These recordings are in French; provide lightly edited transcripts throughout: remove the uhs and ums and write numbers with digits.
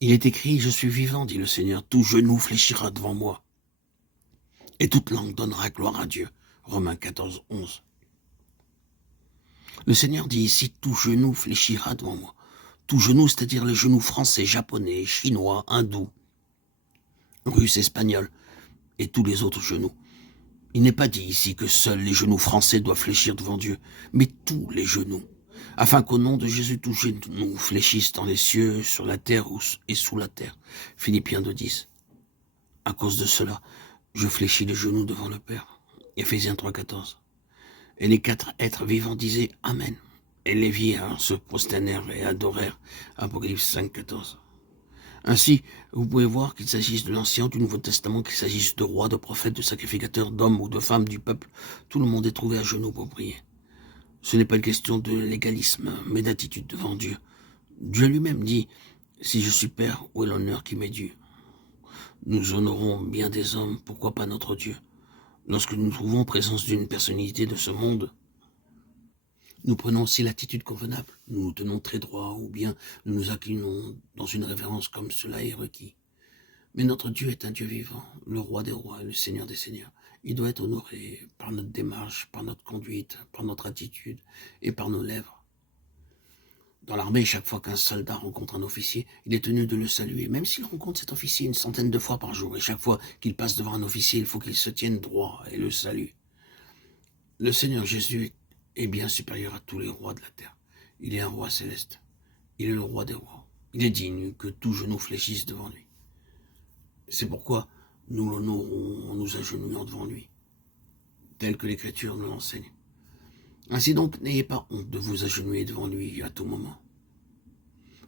Il est écrit, je suis vivant, dit le Seigneur, tout genou fléchira devant moi, et toute langue donnera gloire à Dieu. Romains 14, 11. Le Seigneur dit ici, tout genou fléchira devant moi. Tout genou, c'est-à-dire les genoux français, japonais, chinois, hindous, russes, espagnols, et tous les autres genoux. Il n'est pas dit ici que seuls les genoux français doivent fléchir devant Dieu, mais tous les genoux, afin qu'au nom de Jésus, tous genoux fléchissent dans les cieux, sur la terre et sous la terre. Philippiens 2,10. À cause de cela, je fléchis les genoux devant le Père. Éphésiens 3,14. Et les 4 êtres vivants disaient Amen. Et les vieillards se prosternèrent et adorèrent. Apocalypse 5,14. Ainsi, vous pouvez voir qu'il s'agisse de l'Ancien ou du Nouveau Testament, qu'il s'agisse de rois, de prophètes, de sacrificateurs, d'hommes ou de femmes du peuple, tout le monde est trouvé à genoux pour prier. Ce n'est pas une question de légalisme, mais d'attitude devant Dieu. Dieu lui-même dit, si je suis Père, où est l'honneur qui m'est dû? Nous honorons bien des hommes, pourquoi pas notre Dieu? Lorsque nous nous trouvons en présence d'une personnalité de ce monde, nous prenons aussi l'attitude convenable. Nous nous tenons très droit, ou bien nous nous inclinons dans une révérence comme cela est requis. Mais notre Dieu est un Dieu vivant, le roi des rois et le Seigneur des seigneurs. Il doit être honoré par notre démarche, par notre conduite, par notre attitude et par nos lèvres. Dans l'armée, chaque fois qu'un soldat rencontre un officier, il est tenu de le saluer, même s'il rencontre cet officier une centaine de fois par jour. Et chaque fois qu'il passe devant un officier, il faut qu'il se tienne droit et le salue. Le Seigneur Jésus est bien supérieur à tous les rois de la terre. Il est un roi céleste. Il est le roi des rois. Il est digne que tout genou fléchisse devant lui. C'est pourquoi nous l'honorons en nous agenouillant devant lui, tel que l'Écriture nous l'enseigne. Ainsi donc, n'ayez pas honte de vous agenouiller devant lui à tout moment.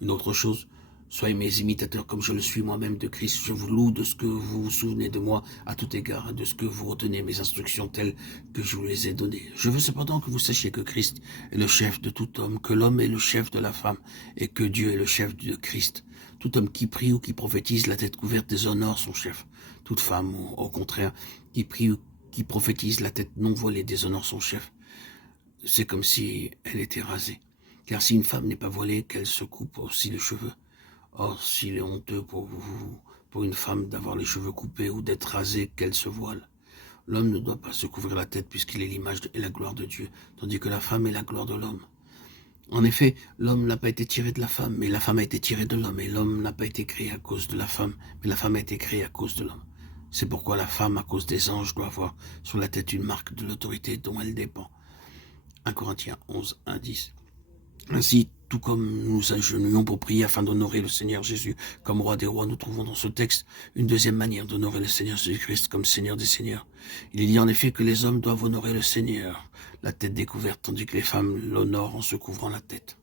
Une autre chose, soyez mes imitateurs comme je le suis moi-même de Christ. Je vous loue de ce que vous vous souvenez de moi à tout égard, et de ce que vous retenez mes instructions telles que je vous les ai données. Je veux cependant que vous sachiez que Christ est le chef de tout homme, que l'homme est le chef de la femme, et que Dieu est le chef de Christ. Tout homme qui prie ou qui prophétise la tête couverte déshonore son chef. Toute femme, au contraire, qui prie ou qui prophétise la tête non voilée déshonore son chef. C'est comme si elle était rasée. Car si une femme n'est pas voilée, qu'elle se coupe aussi les cheveux. Or, s'il est honteux pour une femme d'avoir les cheveux coupés ou d'être rasée, qu'elle se voile. L'homme ne doit pas se couvrir la tête puisqu'il est l'image et la gloire de Dieu, tandis que la femme est la gloire de l'homme. En effet, l'homme n'a pas été tiré de la femme, mais la femme a été tirée de l'homme, et l'homme n'a pas été créé à cause de la femme, mais la femme a été créée à cause de l'homme. C'est pourquoi la femme, à cause des anges, doit avoir sur la tête une marque de l'autorité dont elle dépend. 1 Corinthiens 11, 1, 10. Ainsi, tout comme nous nous agenouillons pour prier afin d'honorer le Seigneur Jésus comme roi des rois, nous trouvons dans ce texte une deuxième manière d'honorer le Seigneur Jésus-Christ comme Seigneur des seigneurs. Il est dit en effet que les hommes doivent honorer le Seigneur, la tête découverte, tandis que les femmes l'honorent en se couvrant la tête.